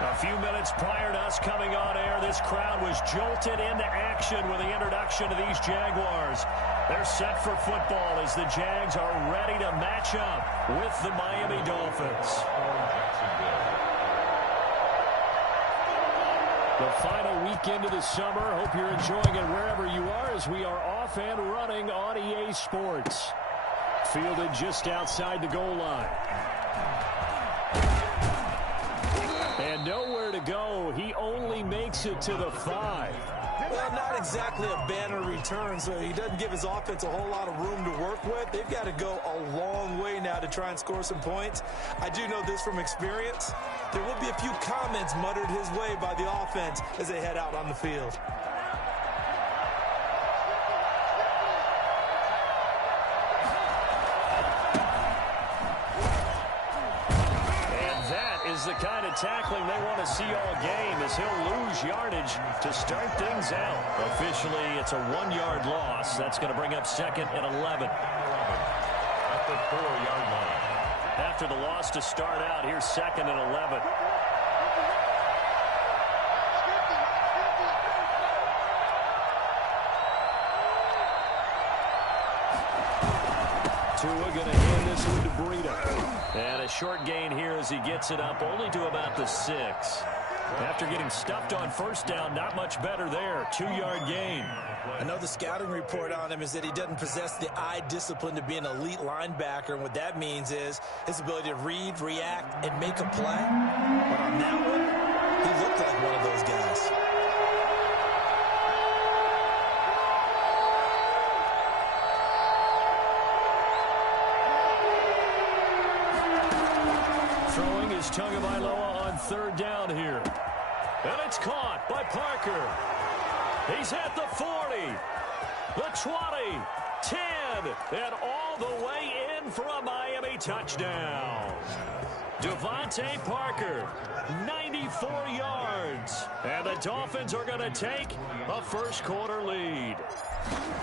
A few minutes prior to us coming on air, this crowd was jolted into action with the introduction of these Jaguars. They're set for football as the Jags are ready to match up with the Miami Dolphins. The final weekend of the summer. Hope you're enjoying it wherever you are as we are off and running on EA Sports. Fielded just outside the goal line. And nowhere to go. He only makes it to the 5. Well, not exactly a banner return, so he doesn't give his offense a whole lot of room to work with. They've got to go a long way now to try and score some points. I do know this from experience. There will be a few comments muttered his way by the offense as they head out on the field. The kind of tackling they want to see all game as he'll lose yardage to start things out. Officially, it's a 1-yard loss. That's going to bring up second and 11. At the 4-yard line. After the loss to start out, here's second and 11. Tua going to hand this one to Breida. And a short gain here as he gets it up only to about the 6. After getting stuffed on first down, not much better there. 2-yard gain. I know the scouting report on him is that he doesn't possess the eye discipline to be an elite linebacker. And what that means is his ability to read, react, and make a play. But on that one, he looked like one of those guys. Throwing is Tagovailoa on third down here. And it's caught by Parker. He's at the 40, the 20, 10, and all the way in for a Miami touchdown. Devontae Parker, 94 yards. And the Dolphins are going to take a first-quarter lead.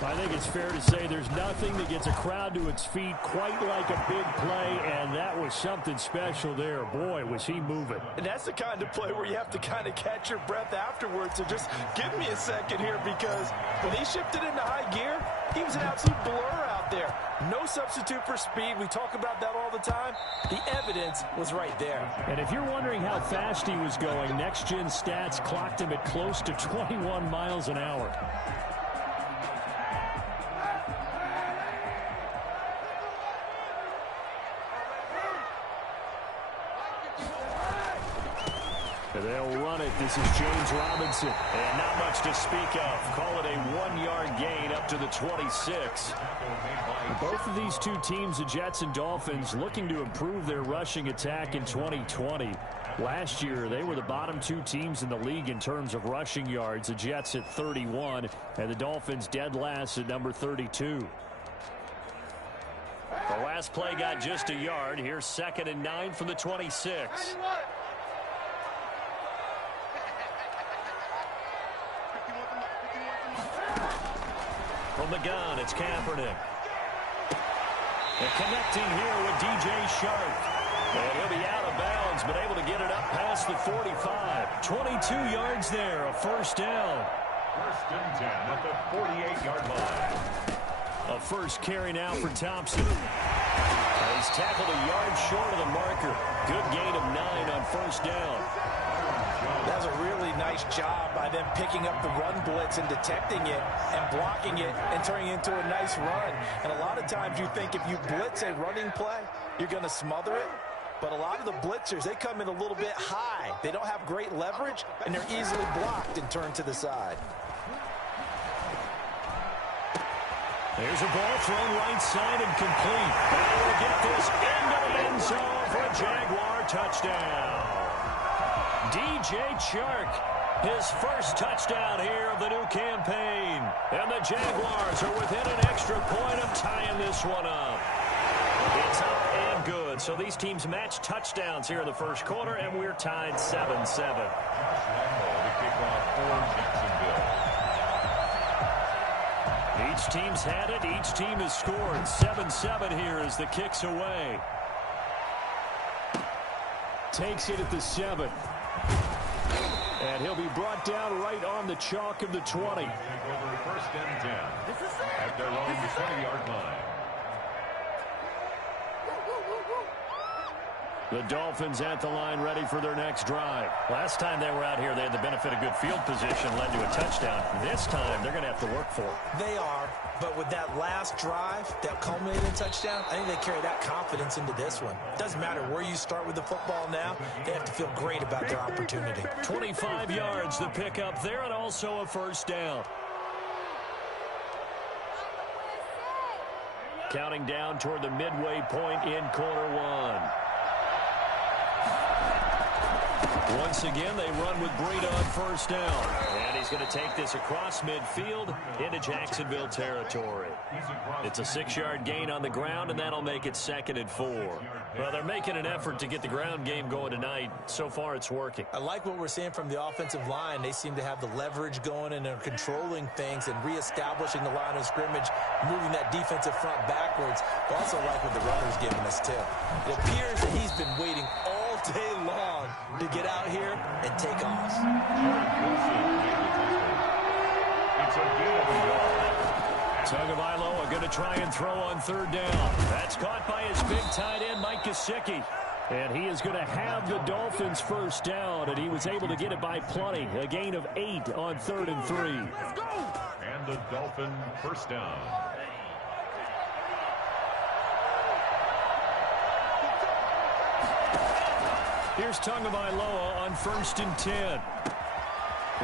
I think it's fair to say there's nothing that gets a crowd to its feet quite like a big play, and that was something special there. Boy, was he moving. And that's the kind of play where you have to kind of catch your breath afterwards. So just give me a second here, because when he shifted into high gear, he was an absolute blur out there. No substitute for speed. We talk about that all the time. The evidence was right there. And if you're wondering how fast he was going, Next Gen Stats clocked him at close to 21 miles an hour. They'll run it. This is James Robinson. And not much to speak of. Call it a 1-yard gain up to the 26. Both of these two teams, the Jets and Dolphins, looking to improve their rushing attack in 2020. Last year, they were the bottom two teams in the league in terms of rushing yards. The Jets at 31, and the Dolphins dead last at number 32. The last play got just a yard. Here's second and 9 from the 26. From the gun, it's Kaepernick. And connecting here with DJ Shark. And he'll be out of bounds, but able to get it up past the 45. 22 yards there, a first down. First and 10 at the 48-yard line. A first carry now for Thompson. He's tackled a yard short of the marker. Good gain of 9 on first down. That was a really nice job by them picking up the run blitz and detecting it and blocking it and turning it into a nice run. And a lot of times you think if you blitz a running play, you're going to smother it. But a lot of the blitzers, they come in a little bit high. They don't have great leverage, and they're easily blocked and turned to the side. There's a ball thrown right side and complete. And they will get this into the end zone for a Jaguar touchdown. DJ Chark, his first touchdown here of the new campaign. And the Jaguars are within an extra point of tying this one up. It's up and good. So these teams match touchdowns here in the first quarter, and we're tied 7-7. Each team's had it. Each team has scored. 7-7 here as the kick's away. Takes it at the 7. And he'll be brought down right on the chalk of the 20. Over first and 10 at their own 20-yard line. The Dolphins at the line ready for their next drive. Last time they were out here, they had the benefit of good field position, led to a touchdown. This time, they're going to have to work for it. They are, but with that last drive that culminated in touchdown, I think they carry that confidence into this one. Doesn't matter where you start with the football now, they have to feel great about their opportunity. 25 yards the pick up there, and also a first down. Counting down toward the midway point in quarter one. Once again, they run with Breida on first down. And he's going to take this across midfield into Jacksonville territory. It's a 6-yard gain on the ground, and that'll make it 2nd and 4. Well, they're making an effort to get the ground game going tonight. So far, it's working. I like what we're seeing from the offensive line. They seem to have the leverage going, and they're controlling things and reestablishing the line of scrimmage, moving that defensive front backwards. I also like what the runner's giving us, too. It appears that he's been waiting all day long to get out here and take off. Tagovailoa going to try and throw on third down. That's caught by his big tight end, Mike Gesicki. And he is going to have the Dolphins first down, and he was able to get it by plenty. A gain of 8 on 3rd and 3. Let's go! And the Dolphin first down. Here's Tagovailoa on 1st and 10.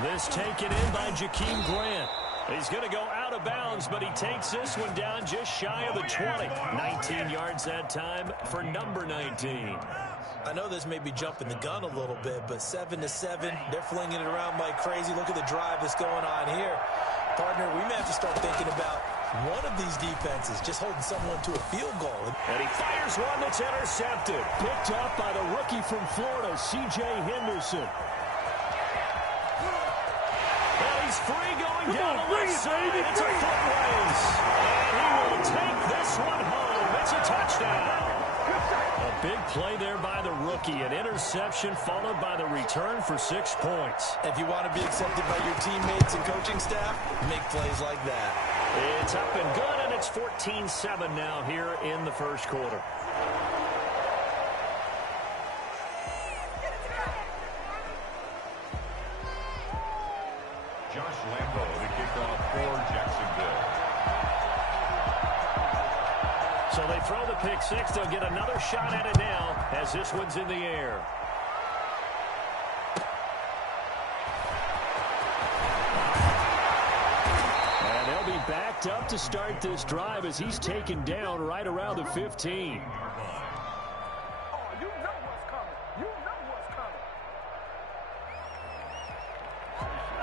This taken in by Jakeem Grant. He's going to go out of bounds, but he takes this one down just shy of the 20. 19 yards that time for number 19. I know this may be jumping the gun a little bit, but 7-7, they're flinging it around like crazy. Look at the drive that's going on here. Partner, we may have to start thinking about one of these defenses just holding someone to a field goal. And he fires one that's intercepted. Picked up by the rookie from Florida, C.J. Henderson. And he's free going down the left side. It's a foot race. And he will take this one home. It's a touchdown. A big play there by the rookie. An interception followed by the return for 6 points. If you want to be accepted by your teammates and coaching staff, make plays like that. It's up and good, and it's 14-7 now here in the first quarter. Josh Lambo to kick off for Jacksonville. So they throw the pick six. They'll get another shot at it now as this one's in the air. And they'll be backed up to start this drive as he's taken down right around the 15.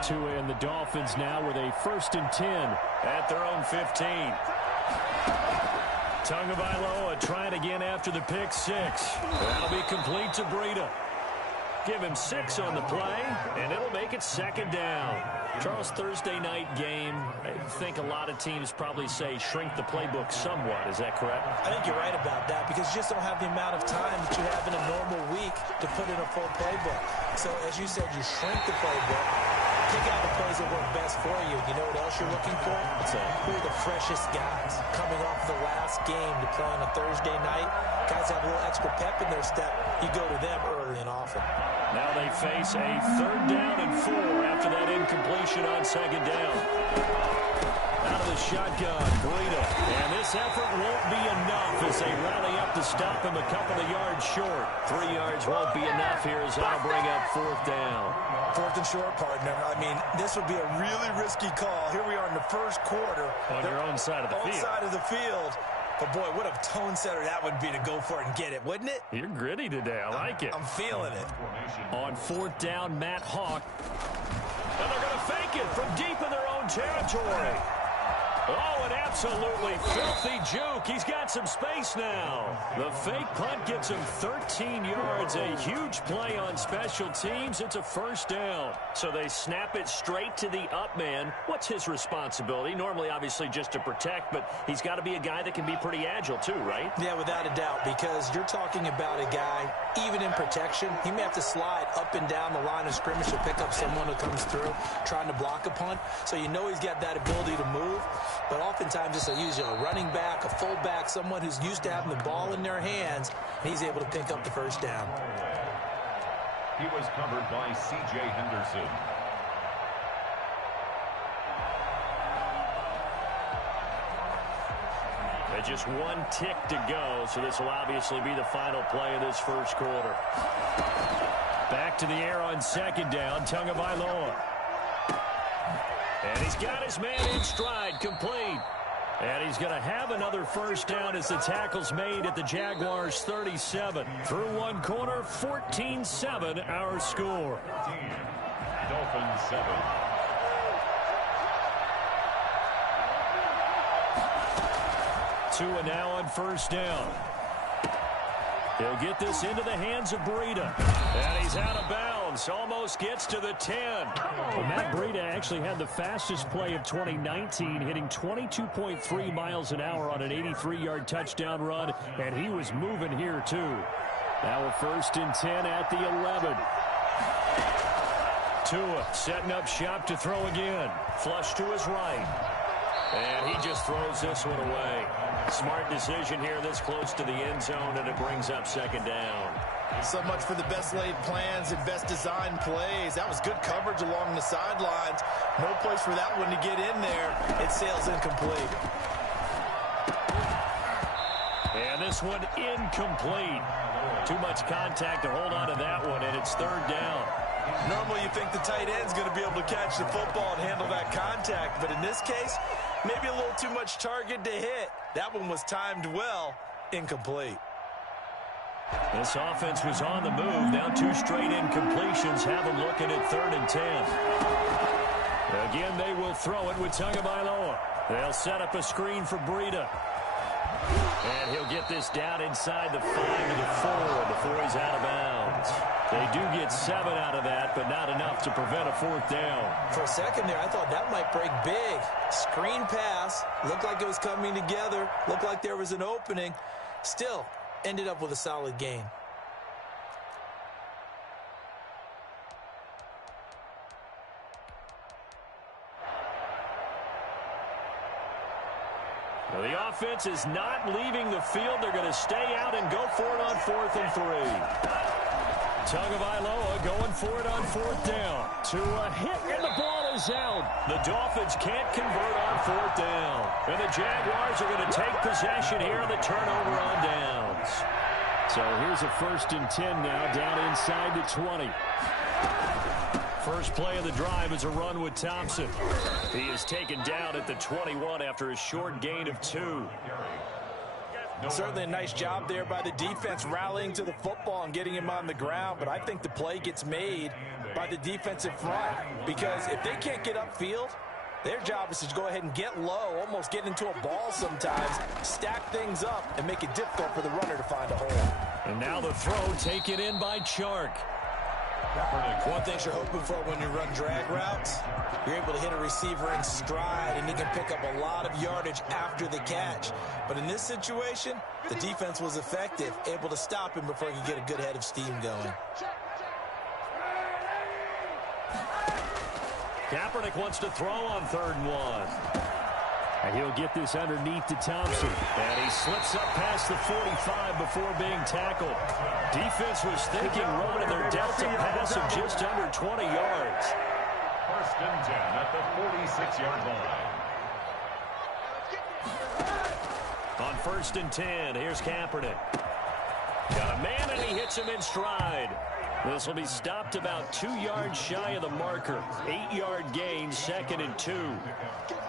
To end the Dolphins now with a 1st and 10 at their own 15. Tagovailoa trying again after the pick six. That'll be complete to Breida. Give him 6 on the play, and it'll make it 2nd down. Charles, Thursday night game, I think a lot of teams probably say shrink the playbook somewhat. Is that correct? I think you're right about that because you just don't have the amount of time that you have in a normal week to put in a full playbook. So, as you said, you shrink the playbook. Pick out the plays that work best for you. You know what else you're looking for? Who are the freshest guys coming off the last game to play on a Thursday night? Guys have a little extra pep in their step. You go to them early and often. Now they face a 3rd down and 4 after that incompletion on 2nd down. Out of the shotgun, Breida. And this effort won't be enough as they rally up to stop him a couple of yards short. 3 yards won't be enough here as that'll bring up 4th down. 4th and short, partner. I mean, this would be a really risky call. Here we are in the first quarter. On your own side of the field. On side of the field. But, boy, what a tone setter that would be to go for it and get it, wouldn't it? You're gritty today. I like it. I'm feeling it. On 4th down, Matt Hawk. And they're going to fake it from deep in their own territory. Oh, an absolutely filthy juke. He's got some space now. The fake punt gets him 13 yards. A huge play on special teams. It's a first down. So they snap it straight to the up man. What's his responsibility? Normally, obviously, just to protect, but he's got to be a guy that can be pretty agile too, right? Yeah, without a doubt, because you're talking about a guy, even in protection, he may have to slide up and down the line of scrimmage to pick up someone who comes through trying to block a punt. So you know he's got that ability to move. But oftentimes it's usually a running back, a fullback, someone who's used to having the ball in their hands, and he's able to pick up the first down. He was covered by C.J. Henderson. With just one tick to go, so this will obviously be the final play of this first quarter. Back to the air on second down, Tagovailoa. And he's got his man in stride, complete. And he's going to have another first down as the tackle's made at the Jaguars' 37. Through one quarter, 14-7 our score. Dolphins 7. Tua now on first down. He'll get this into the hands of Breida. And he's out of bounds. Almost gets to the 10. Well, Matt Breida actually had the fastest play of 2019, hitting 22.3 miles an hour on an 83-yard touchdown run, and he was moving here too. Now a 1st and 10 at the 11. Tua setting up shop to throw again. Flush to his right. And he just throws this one away. Smart decision here this close to the end zone, and it brings up second down. So much for the best laid plans and best designed plays. That was good coverage along the sidelines. No place for that one to get in there. It sails incomplete. And this one incomplete. Too much contact to hold on to that one, and it's third down. Normally you think the tight end's going to be able to catch the football and handle that contact, but in this case, maybe a little too much target to hit. That one was timed well, incomplete. This offense was on the move. Now 2 straight incompletions have them looking at 3rd and 10. Again, they will throw it with Tagovailoa. They'll set up a screen for Breida. And he'll get this down inside the 5 to the 4 before he's out of bounds. They do get 7 out of that, but not enough to prevent a 4th down. For a second there, I thought that might break big. Screen pass. Looked like it was coming together. Looked like there was an opening. Still, ended up with a solid gain. Well, the offense is not leaving the field. They're going to stay out and go for it on 4th and 3. Tagovailoa going for it on 4th down. To a hit, and the ball is out. The Dolphins can't convert on 4th down. And the Jaguars are going to take possession here on the turnover on downs. So here's a 1st and 10 now, down inside the 20. First play of the drive is a run with Thompson. He is taken down at the 21 after a short gain of 2. Certainly a nice job there by the defense rallying to the football and getting him on the ground, but I think the play gets made by the defensive front because if they can't get upfield, their job is to go ahead and get low, almost get into a ball sometimes, stack things up, and make it difficult for the runner to find a hole. And now the throw taken in by Chark. One thing you're hoping for when you run drag routes, you're able to hit a receiver in stride and he can pick up a lot of yardage after the catch. But in this situation, the defense was effective, able to stop him before he could get a good head of steam going. Kaepernick wants to throw on 3rd and 1. And he'll get this underneath to Thompson. And he slips up past the 45 before being tackled. Defense was thinking run, and they're dealt a pass of just under 20 yards. 1st and 10 at the 46-yard line. On 1st and 10, here's Kaepernick. Got a man, and he hits him in stride. This will be stopped about 2 yards shy of the marker. 8-yard gain, 2nd and 2.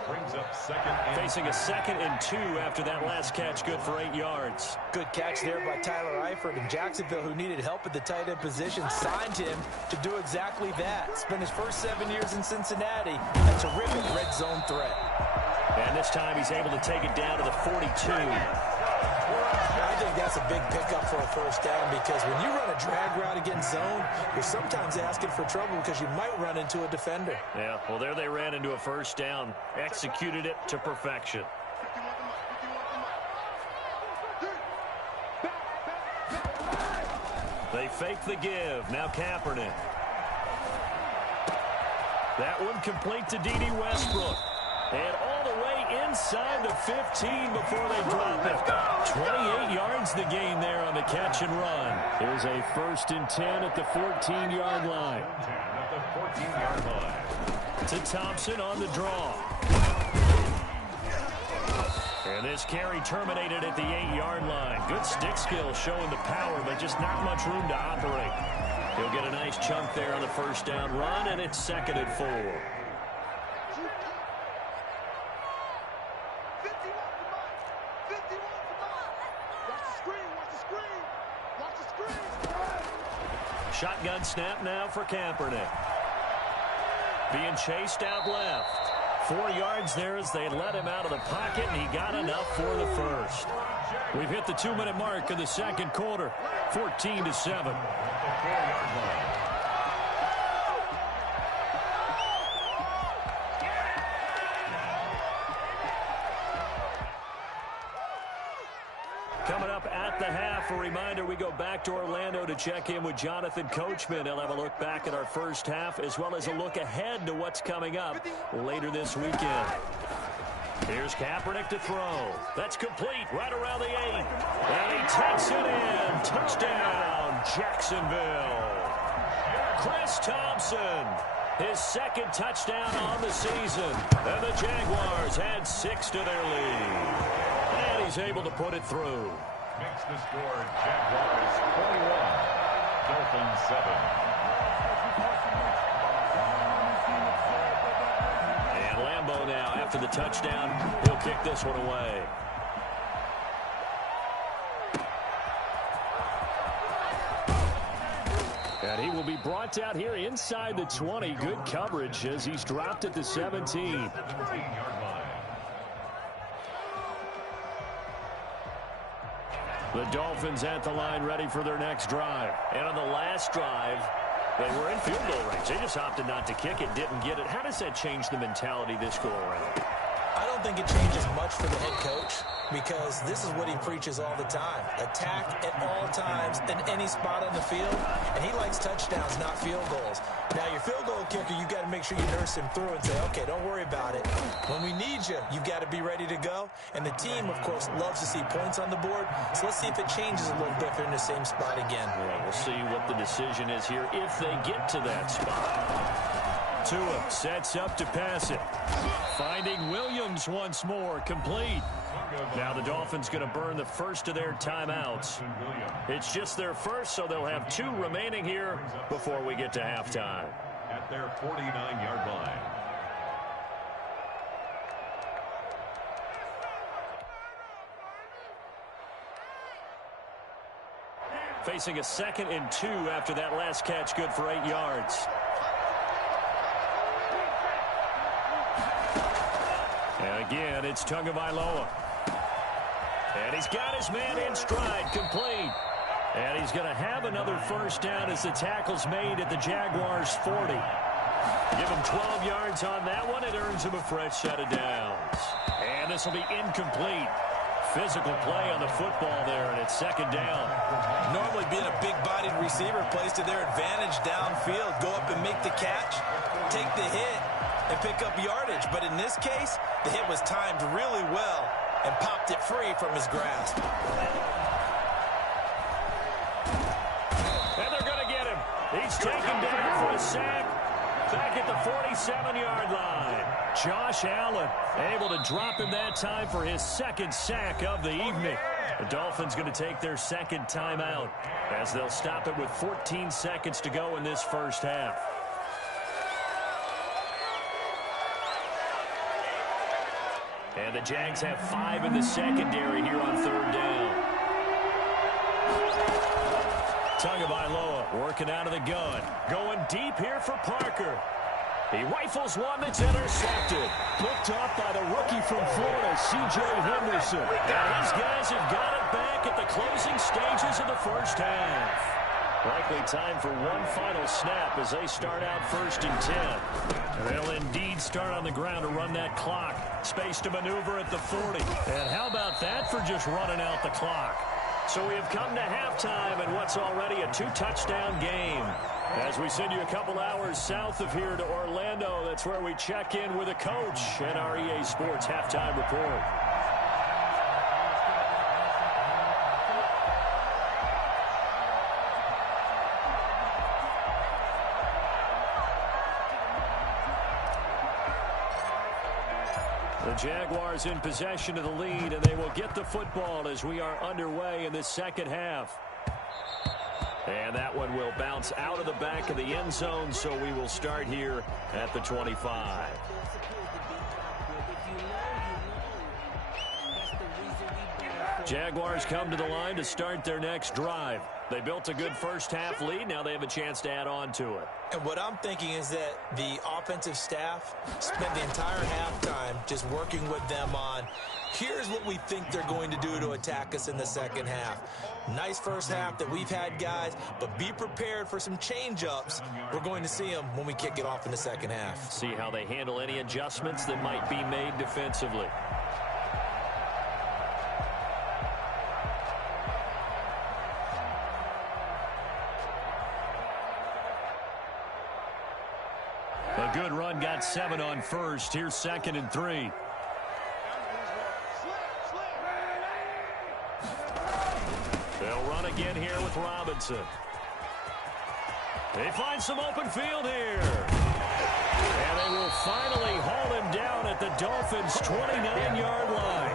Brings up 2nd and Facing a 2nd and 2 after that last catch, good for 8 yards. Good catch there by Tyler Eifert, and Jacksonville, who needed help at the tight end position, signed him to do exactly that. Spent his first 7 years in Cincinnati. A terrific red zone threat. And this time he's able to take it down to the 42. I think that's a big pickup for a first down because when you run a drag route against zone, you're sometimes asking for trouble because you might run into a defender. Yeah, well, there they ran into a first down. Executed it to perfection. They fake the give. Now Kaepernick. That one complete to D.D. Westbrook. And all the way inside the 15 before they drop it. 28 yards the gain there on the catch and run. Here's a 1st and 10 at the 14-yard line. 10 at the 14-yard line. To Thompson on the draw. And this carry terminated at the 8-yard line. Good stick skill showing the power, but just not much room to operate. He'll get a nice chunk there on the first down run, and it's 2nd and 4. Shotgun snap now for Kaepernick. Being chased out left. 4 yards there as they let him out of the pocket, and he got enough for the first. We've hit the 2-minute mark in the second quarter. 14-7. Coming up at the half, a reminder, we go back to Orlando to check in with Jonathan Coachman. He'll have a look back at our first half as well as a look ahead to what's coming up later this weekend. Here's Kaepernick to throw. That's complete right around the 8. And he takes it in. Touchdown, Jacksonville. Chris Thompson, his 2nd touchdown on the season. And the Jaguars add 6 to their lead. And he's able to put it through. Makes the score Jaguars 21, Dolphins 7. And Lambeau now, after the touchdown, he'll kick this one away. And he will be brought down here inside the 20. Good coverage as he's dropped at the 17. 17-yard line. The Dolphins at the line ready for their next drive. And on the last drive, they were in field goal range. They just opted not to kick it, didn't get it. How does that change the mentality this go around? I don't think it changes much for the head coach because this is what he preaches all the time. Attack at all times in any spot on the field, and he likes touchdowns, not field goals. Now, your field goal kicker, you got to make sure you nurse him through and say, okay, don't worry about it. When we need you, you got to be ready to go. And the team, of course, loves to see points on the board. So let's see if it changes a little bit if they're in the same spot again. Yeah, we'll see what the decision is here if they get to that spot. Tua sets up to pass it. Finding Williams once more, complete. Now the Dolphins going to burn the first of their timeouts. It's just their first, so they'll have 2 remaining here before we get to halftime. At their 49-yard line. Facing a 2nd and 2 after that last catch, good for 8 yards. And again, it's Tagovailoa. And he's got his man in stride, complete. And he's going to have another first down as the tackle's made at the Jaguars' 40. Give him 12 yards on that one. It earns him a fresh set of downs. And this will be incomplete. Physical play on the football there, and it's 2nd down. Normally being a big-bodied receiver plays to their advantage downfield. Go up and make the catch, take the hit, and pick up yardage. But in this case, the hit was timed really well and popped it free from his grasp. And they're going to get him. He's taken down for a sack back at the 47-yard line. Josh Allen able to drop him that time for his 2nd sack of the evening. The Dolphins going to take their 2nd timeout as they'll stop it with 14 seconds to go in this first half. And the Jags have 5 in the secondary here on 3rd down. Tagovailoa working out of the gun. Going deep here for Parker. He rifles one that's intercepted. Picked up by the rookie from Florida, C.J. Henderson. And his guys have got it back at the closing stages of the first half. Likely time for one final snap as they start out 1st and 10. And they'll indeed start on the ground to run that clock. Space to maneuver at the 40. And how about that for just running out the clock? So we have come to halftime in what's already a 2-touchdown game. As we send you a couple hours south of here to Orlando, that's where we check in with a coach and our EA Sports Halftime Report. The Jaguars in possession of the lead, and they will get the football as we are underway in this second half. And that one will bounce out of the back of the end zone, so we will start here at the 25. Jaguars come to the line to start their next drive. They built a good first-half lead. Now they have a chance to add on to it. And what I'm thinking is that the offensive staff spent the entire halftime just working with them on, here's what we think they're going to do to attack us in the second half. Nice first half that we've had, guys, but be prepared for some change-ups. We're going to see them when we kick it off in the second half. See how they handle any adjustments that might be made defensively. A good run, got 7 on first. Here's 2nd and 3. They'll run again here with Robinson. They find some open field here. And they will finally haul him down at the Dolphins' 29-yard line.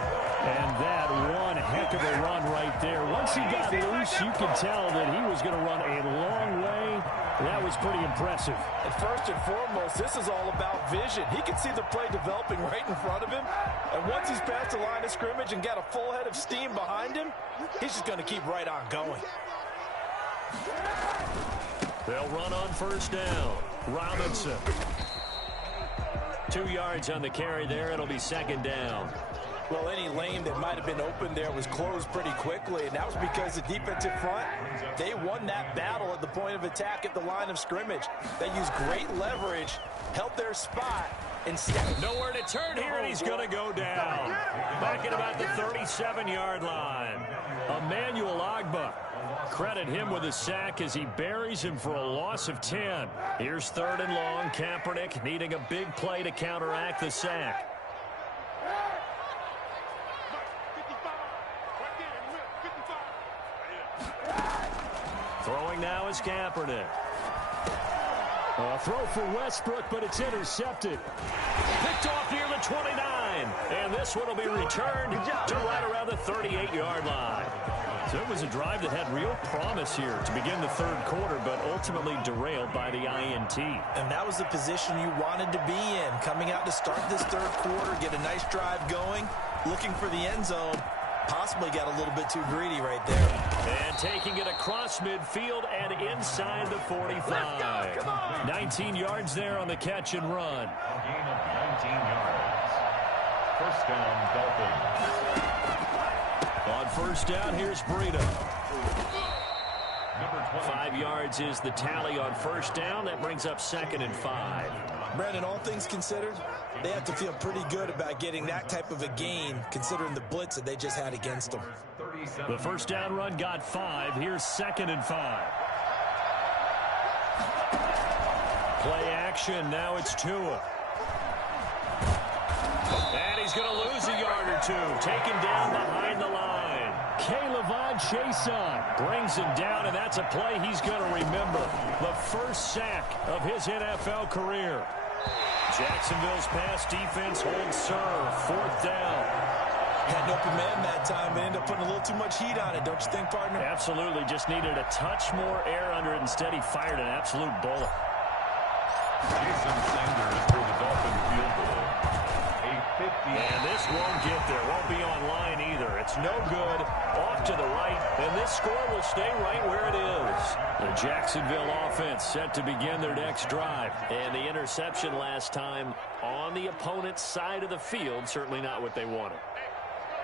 And that one heck of a run right there. Once he got loose, you could tell that he was going to run a long way. That was pretty impressive. And first and foremost, this is all about vision. He can see the play developing right in front of him. And once he's past the line of scrimmage and got a full head of steam behind him, he's just going to keep right on going. They'll run on first down. Robinson. 2 yards on the carry there. It'll be 2nd down. Well, any lane that might have been open there was closed pretty quickly, and that was because the defensive front, they won that battle at the point of attack at the line of scrimmage. They used great leverage, held their spot, and stepped. Nowhere to turn here, and he's going to go down. Back at about the 37-yard line. Emmanuel Ogbah. Credit him with a sack as he buries him for a loss of 10. Here's 3rd and long. Kaepernick needing a big play to counteract the sack. Throwing now is Kaepernick. A throw for Westbrook, but it's intercepted. Picked off near the 29. And this one will be returned to right around the 38-yard line. So it was a drive that had real promise here to begin the 3rd quarter, but ultimately derailed by the INT. And that was the position you wanted to be in. Coming out to start this 3rd quarter, get a nice drive going, looking for the end zone. Possibly got a little bit too greedy right there. And taking it across midfield and inside the 45. 19 yards there on the catch and run. A gain of 19 yards. First down, Dolphins. On first down, here's Breida. Number 5 yards is the tally on first down. That brings up 2nd and 5. Brandon, all things considered, they have to feel pretty good about getting that type of a gain, considering the blitz that they just had against them. The first down run got 5. Here's 2nd and 5. Play action. Now it's Tua. And he's going to lose a yard or two. Taken down behind the line. K'Lavon Chaisson brings him down, and that's a play he's going to remember. The first sack of his NFL career. Jacksonville's pass defense holds serve. 4th down. Had an open man that time and ended up putting a little too much heat on it, don't you think, partner? Absolutely. Just needed a touch more air under it. Instead, he fired an absolute bullet. Jason Sanders for the Dolphins field goal. A 50. And this won't get there. Won't be online either. That's no good. Off to the right, and this score will stay right where it is. The Jacksonville offense set to begin their next drive. And the interception last time on the opponent's side of the field, certainly not what they wanted.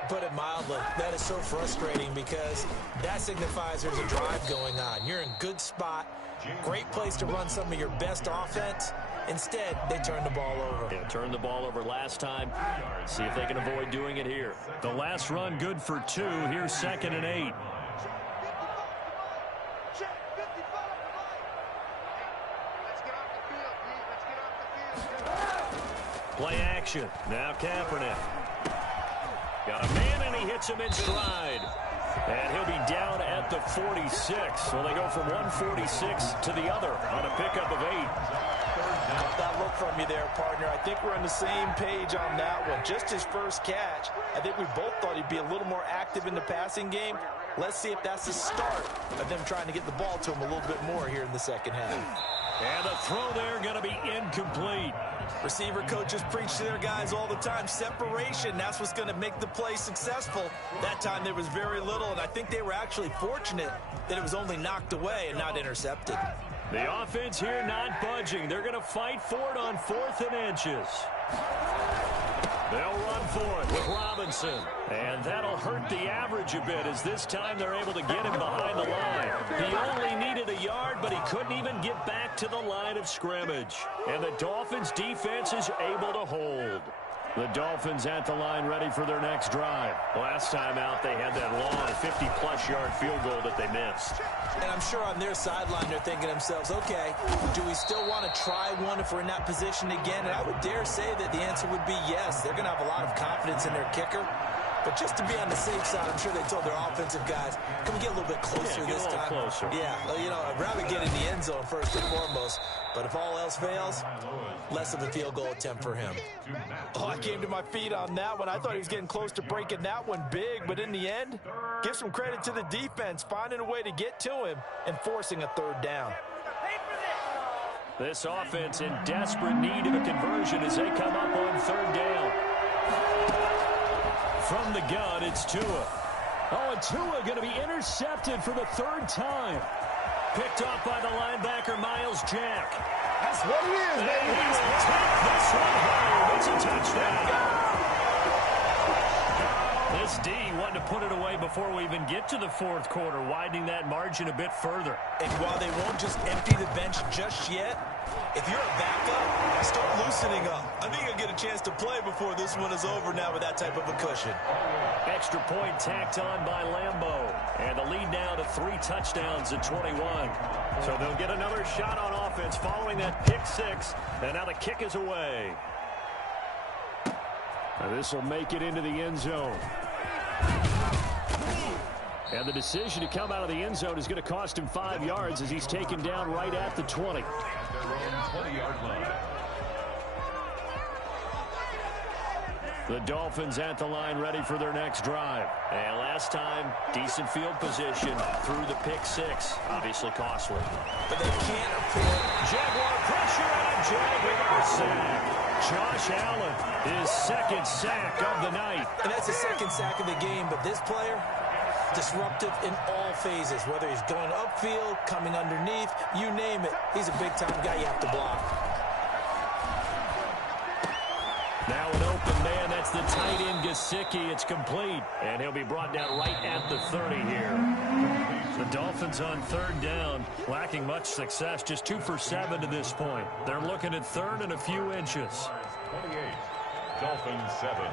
Put it mildly, that is so frustrating because that signifies there's a drive going on. You're in good spot, great place to run some of your best offense. Instead, they turn the ball over. Yeah, turned the ball over last time. See if they can avoid doing it here. The last run good for 2. Here's 2nd and 8. Play action. Now Kaepernick. Got a man, and he hits him in stride. And he'll be down at the 46. So they go from 146 to the other on a pickup of 8. Caught that look from you there, partner. I think we're on the same page on that one. Just his first catch. I think we both thought he'd be a little more active in the passing game. Let's see if that's the start of them trying to get the ball to him a little bit more here in the second half. And the throw there going to be incomplete. Receiver coaches preach to their guys all the time. Separation, that's what's going to make the play successful. That time there was very little, and I think they were actually fortunate that it was only knocked away and not intercepted. The offense here not budging. They're going to fight for it on 4th and inches. They'll run for it with Robinson. And that'll hurt the average a bit as this time they're able to get him behind the line. He only needed a yard, but he couldn't even get back to the line of scrimmage. And the Dolphins defense is able to hold. The Dolphins at the line ready for their next drive. Last time out, they had that long 50-plus yard field goal that they missed. And I'm sure on their sideline they're thinking to themselves, okay, do we still want to try one if we're in that position again? And I would dare say that the answer would be yes. They're going to have a lot of confidence in their kicker. But just to be on the safe side, I'm sure they told their offensive guys, can we get a little bit closer this time? Closer. Yeah, you know, I'd rather get in the end zone first and foremost. But if all else fails, less of a field goal attempt for him. Oh, I came to my feet on that one. I thought he was getting close to breaking that one big. But in the end, give some credit to the defense, finding a way to get to him and forcing a third down. This offense in desperate need of a conversion as they come up on 3rd down. From the gun, it's Tua. Oh, and Tua going to be intercepted for the 3rd time. Picked off by the linebacker, Miles Jack. That's what it is, baby. And he's going to take this one home. It's a touchdown. This D wanted to put it away before we even get to the 4th quarter, widening that margin a bit further. And while they won't just empty the bench just yet, if you're a backup, start loosening up. I think you'll get a chance to play before this one is over now with that type of a cushion. Extra point tacked on by Lambeau. And the lead now to 3 touchdowns at 21. So they'll get another shot on offense following that pick 6. And now the kick is away. And this will make it into the end zone. And the decision to come out of the end zone is going to cost him 5 yards as he's taken down right at the 20. Their own 20-yard line. The Dolphins at the line ready for their next drive. And last time, decent field position through the pick 6. Obviously costly. But they can't afford Jaguar pressure and a Jaguar sack. Josh Allen, his 2nd sack of the night. And that's the 2nd sack of the game, but this player, disruptive in all phases, whether he's going upfield, coming underneath, you name it. He's a big-time guy you have to block. Now an open man, that's the tight end Gesicki. It's complete, and he'll be brought down right at the 30 here. The Dolphins on 3rd down, lacking much success, just 2 for 7 to this point. They're looking at 3rd and a few inches. 28, Dolphins 7.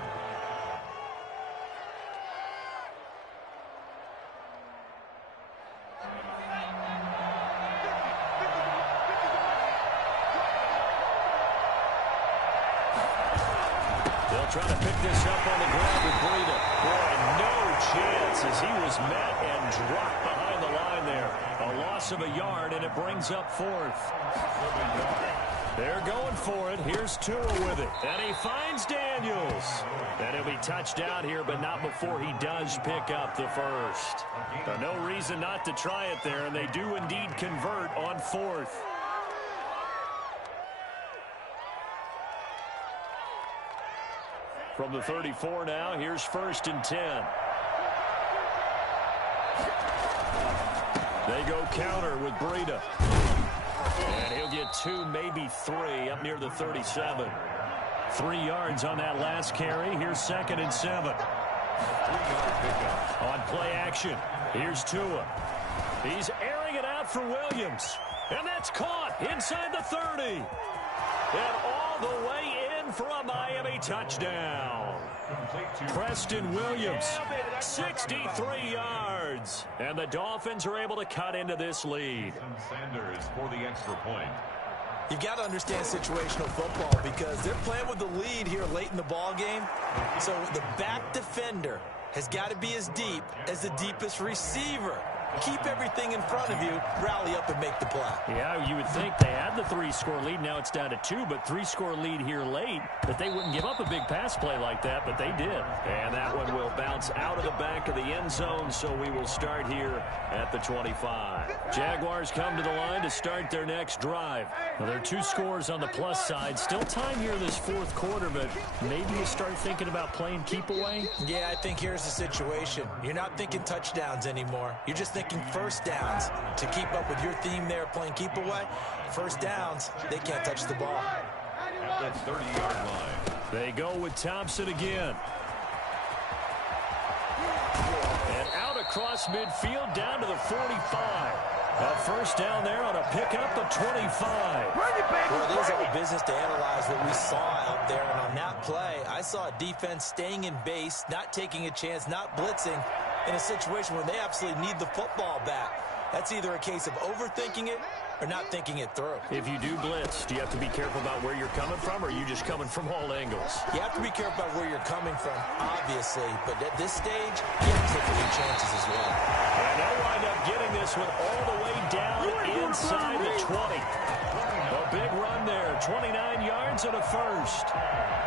Trying to pick this up on the ground with Breida. Boy, no chance as he was met and dropped behind the line there. A loss of a yard, and it brings up 4th. They're going for it. Here's Tua with it. And he finds Daniels. And he'll be touched out here, but not before he does pick up the 1st. No reason not to try it there, and they do indeed convert on 4th. From the 34 now, here's 1st and 10. They go counter with Breida. And he'll get 2, maybe 3, up near the 37. 3 yards on that last carry. Here's 2nd and 7. On play action, here's Tua. He's airing it out for Williams. And that's caught inside the 30. And all the way in for a Miami touchdown. Preston Williams, 63 yards. And the Dolphins are able to cut into this lead. Sanders for the extra point. You've got to understand situational football because they're playing with the lead here late in the ball game. So the back defender has got to be as deep as the deepest receiver. Keep everything in front of you, rally up and make the play. Yeah, you would think they had the 3-score lead. Now it's down to 2, but 3-score lead here late, that they wouldn't give up a big pass play like that, but they did. And that one will bounce out of the back of the end zone, so we will start here at the 25. Jaguars come to the line to start their next drive. Now, there are 2 scores on the plus side. Still time here in this 4th quarter, but maybe you start thinking about playing keep away? Yeah, I think here's the situation. You're not thinking touchdowns anymore. You're just thinking first downs. To keep up with your theme there, playing keep away, first downs, they can't touch the ball. At that 30-yard line. They go with Thompson again. And out across midfield down to the 45. A first down there on a pickup of 25. Well, it is our business to analyze what we saw out there. And on that play, I saw a defense staying in base, not taking a chance, not blitzing, in a situation where they absolutely need the football back. That's either a case of overthinking it or not thinking it through. If you do blitz, do you have to be careful about where you're coming from, or are you just coming from all angles? You have to be careful about where you're coming from, obviously. But at this stage, you have to take a few chances as well. And they'll wind up getting this one all the way down inside the 20. A big run there, 29 yards and a first.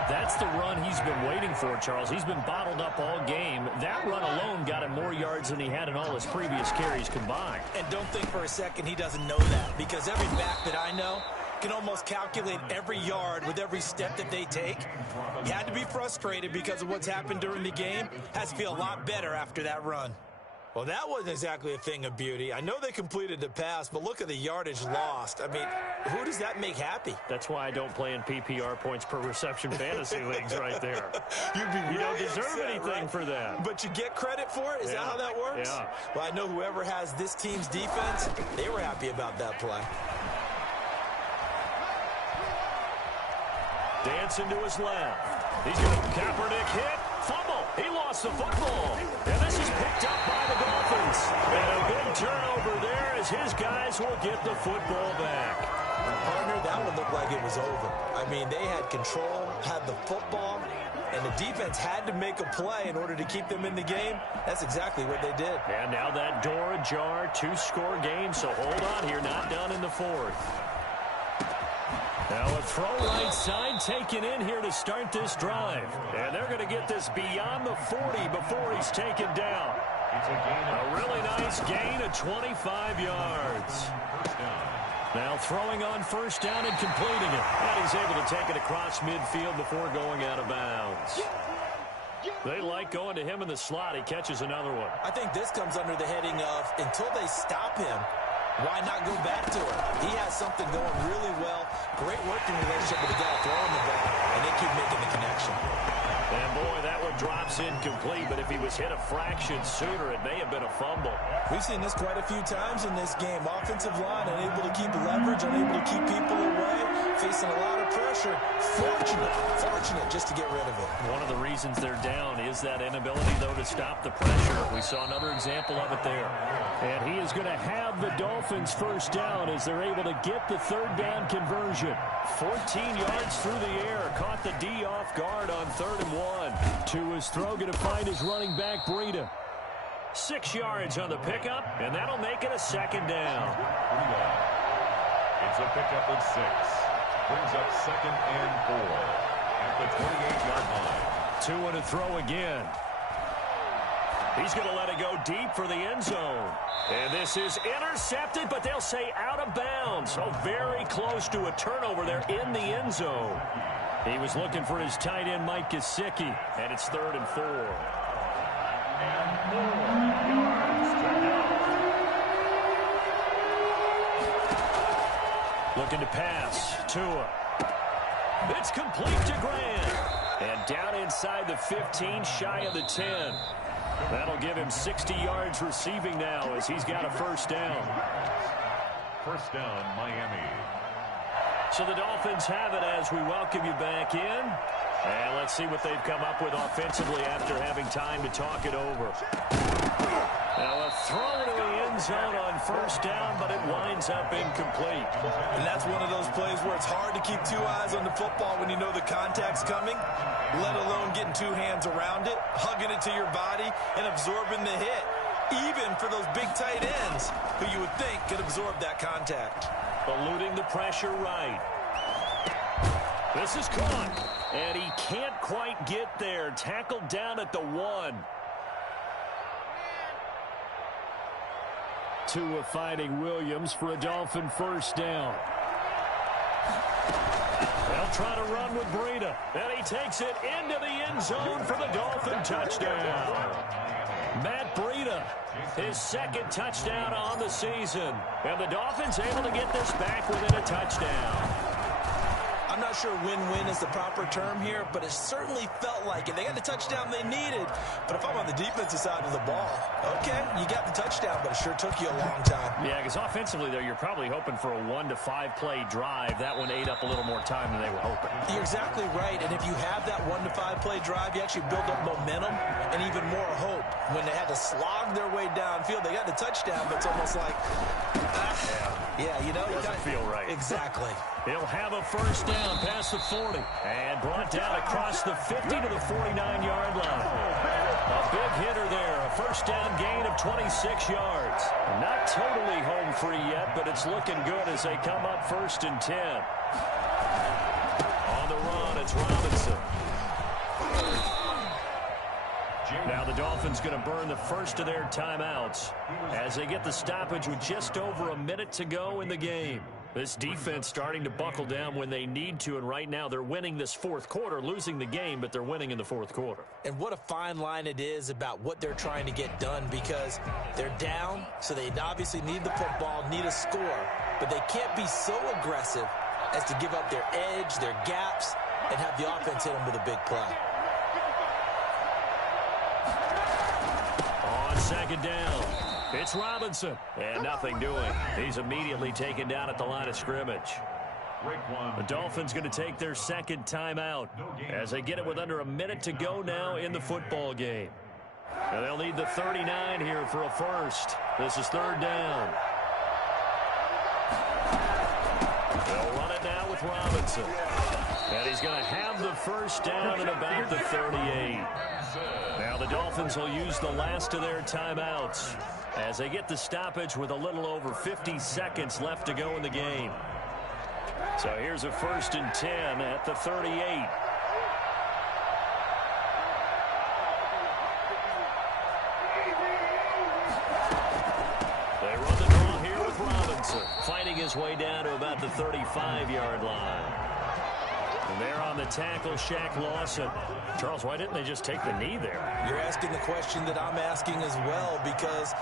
That's the run he's been waiting for, Charles. He's been bottled up all game. That run alone got him more yards than he had in all his previous carries combined. And don't think for a second he doesn't know that, because every back that I know can almost calculate every yard with every step that they take. He had to be frustrated because of what's happened during the game. Has to feel a lot better after that run. Well, that wasn't exactly a thing of beauty. I know they completed the pass, but look at the yardage lost. I mean, who does that make happy? That's why I don't play in PPR points per reception fantasy leagues right there. You'd be really you don't deserve upset, anything right? for that. But you get credit for it? Is that how that works? Yeah. Well, I know whoever has this team's defense, they were happy about that play. Dancing to his left. He's going to Kaepernick hit. Fumble. He lost the football. And this is picked up by the Dolphins. And a big turnover there as his guys will get the football back. Partner, that one looked like it was over. I mean, they had control, had the football, and the defense had to make a play in order to keep them in the game. That's exactly what they did. And now that door ajar, 2-score game, so hold on here, not done in the 4th. Now a throw right side taken in here to start this drive. And they're going to get this beyond the 40 before he's taken down. A really nice gain of 25 yards. Now throwing on first down and completing it. And he's able to take it across midfield before going out of bounds. They like going to him in the slot. He catches another one. I think this comes under the heading of, until they stop him, why not go back to him? He has something going really well. Great working relationship with the guy throwing the ball, and they keep making the connection. And boy, that one drops incomplete, but if he was hit a fraction sooner, it may have been a fumble. We've seen this quite a few times in this game. Offensive line unable to keep leverage, unable to keep people away, facing a lot of pressure. Fortunate just to get rid of it. One of the reasons they're down is that inability, though, to stop the pressure. We saw another example of it there. And he is going to have the Dolphins first down as they're able to get the third down conversion. 14 yards through the air. Caught the D off guard on 3rd and 1. To his throw, going to find his running back, Breida. 6 yards on the pickup, and that'll make it a second down. It's a pickup of 6. Brings up 2nd and 4 at the 28-yard line. 2 and a throw again. He's going to let it go deep for the end zone. And this is intercepted, but they'll say out of bounds. So very close to a turnover there in the end zone. He was looking for his tight end, Mike Gesicki, and it's 3rd and 4. And 4 yards to go. Looking to pass. Tua. It's complete to Grant. And down inside the 15, shy of the 10. That'll give him 60 yards receiving now as he's got a first down. First down, Miami. So the Dolphins have it as we welcome you back in. And let's see what they've come up with offensively after having time to talk it over. Now a throw to the end zone on first down, but it winds up incomplete. And that's one of those plays where it's hard to keep two eyes on the football when you know the contact's coming, let alone getting two hands around it, hugging it to your body, and absorbing the hit. Even for those big tight ends who you would think could absorb that contact. Eluding the pressure right. This is caught. And he can't quite get there. Tackled down at the 1. Tua fighting Williams for a Dolphin first down. They'll try to run with Breida. And he takes it into the end zone for the Dolphin touchdown. Matt Breida, his second touchdown on the season. And the Dolphins able to get this back within a touchdown. I'm not sure win-win is the proper term here, but it certainly felt like it. They got the touchdown they needed. But if I'm on the defensive side of the ball, okay, you got the touchdown, but it sure took you a long time. Yeah, because offensively, there, you're probably hoping for a 1 to 5 play drive. That one ate up a little more time than they were hoping. You're exactly right, and if you have that 1 to 5 play drive, you actually build up momentum and even more hope. When they had to slog their way downfield, they got the touchdown, but it's almost like, yeah, you know. Doesn't feel right. Exactly. He'll have a first down past the 40 and brought down across the 50 to the 49-yard line. A big hitter there, a first down gain of 26 yards. Not totally home free yet, but it's looking good as they come up 1st and 10. On the run, it's Robinson. Now the Dolphins going to burn the first of their timeouts as they get the stoppage with just over a minute to go in the game. This defense starting to buckle down when they need to, and right now they're winning this fourth quarter, losing the game, but they're winning in the fourth quarter. And what a fine line it is about what they're trying to get done, because they're down, so they obviously need the football, need a score, but they can't be so aggressive as to give up their edge, their gaps, and have the offense hit them with a big play. On second down, it's Robinson, and nothing doing. He's immediately taken down at the line of scrimmage. The Dolphins going to take their second timeout as they get it with under a minute to go now in the football game. And they'll need the 39 here for a first. This is third down. They'll run it now with Robinson. And he's going to have the first down at about the 38. Now the Dolphins will use the last of their timeouts as they get the stoppage with a little over 50 seconds left to go in the game. So here's a 1st and 10 at the 38. They run the draw here with Robinson, fighting his way down to about the 35-yard line. And there on the tackle, Shaq Lawson. Charles, why didn't they just take the knee there? You're asking the question that I'm asking as well, because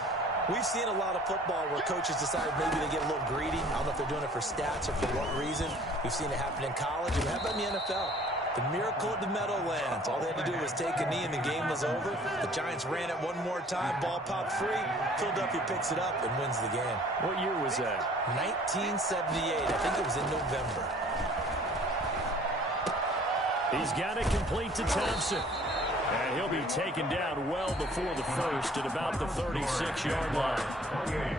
we've seen a lot of football where coaches decide maybe they get a little greedy. I don't know if they're doing it for stats or for what reason. We've seen it happen in college, and how about in the NFL? The miracle at the Meadowlands. All they had to do was take a knee and the game was over. The Giants ran it one more time. Ball popped free. Philadelphia picks it up and wins the game. What year was that? 1978. I think it was in November. He's got it complete to Thompson. And he'll be taken down well before the first at about the 36-yard line.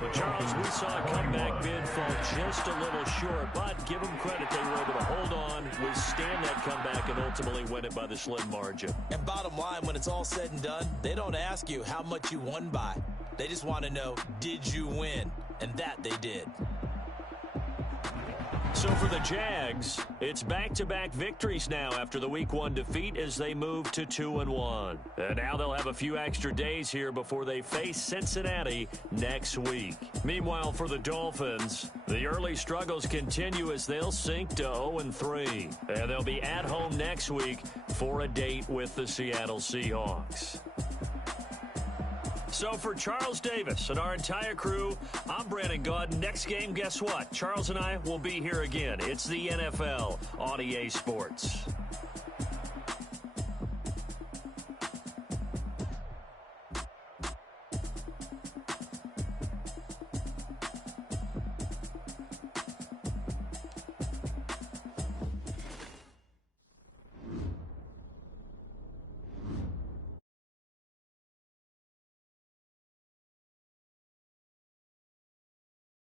But, Charles, we saw a comeback bid fall just a little short, but give them credit, they were able to hold on, withstand that comeback, and ultimately win it by the slim margin. And bottom line, when it's all said and done, they don't ask you how much you won by. They just want to know, did you win? And that they did. So for the Jags, it's back-to-back victories now after the Week 1 defeat as they move to 2-1. And now they'll have a few extra days here before they face Cincinnati next week. Meanwhile, for the Dolphins, the early struggles continue as they'll sink to 0-3. And they'll be at home next week for a date with the Seattle Seahawks. So for Charles Davis and our entire crew, I'm Brandon Gaudin. Next game, guess what? Charles and I will be here again. It's the NFL on EA Sports.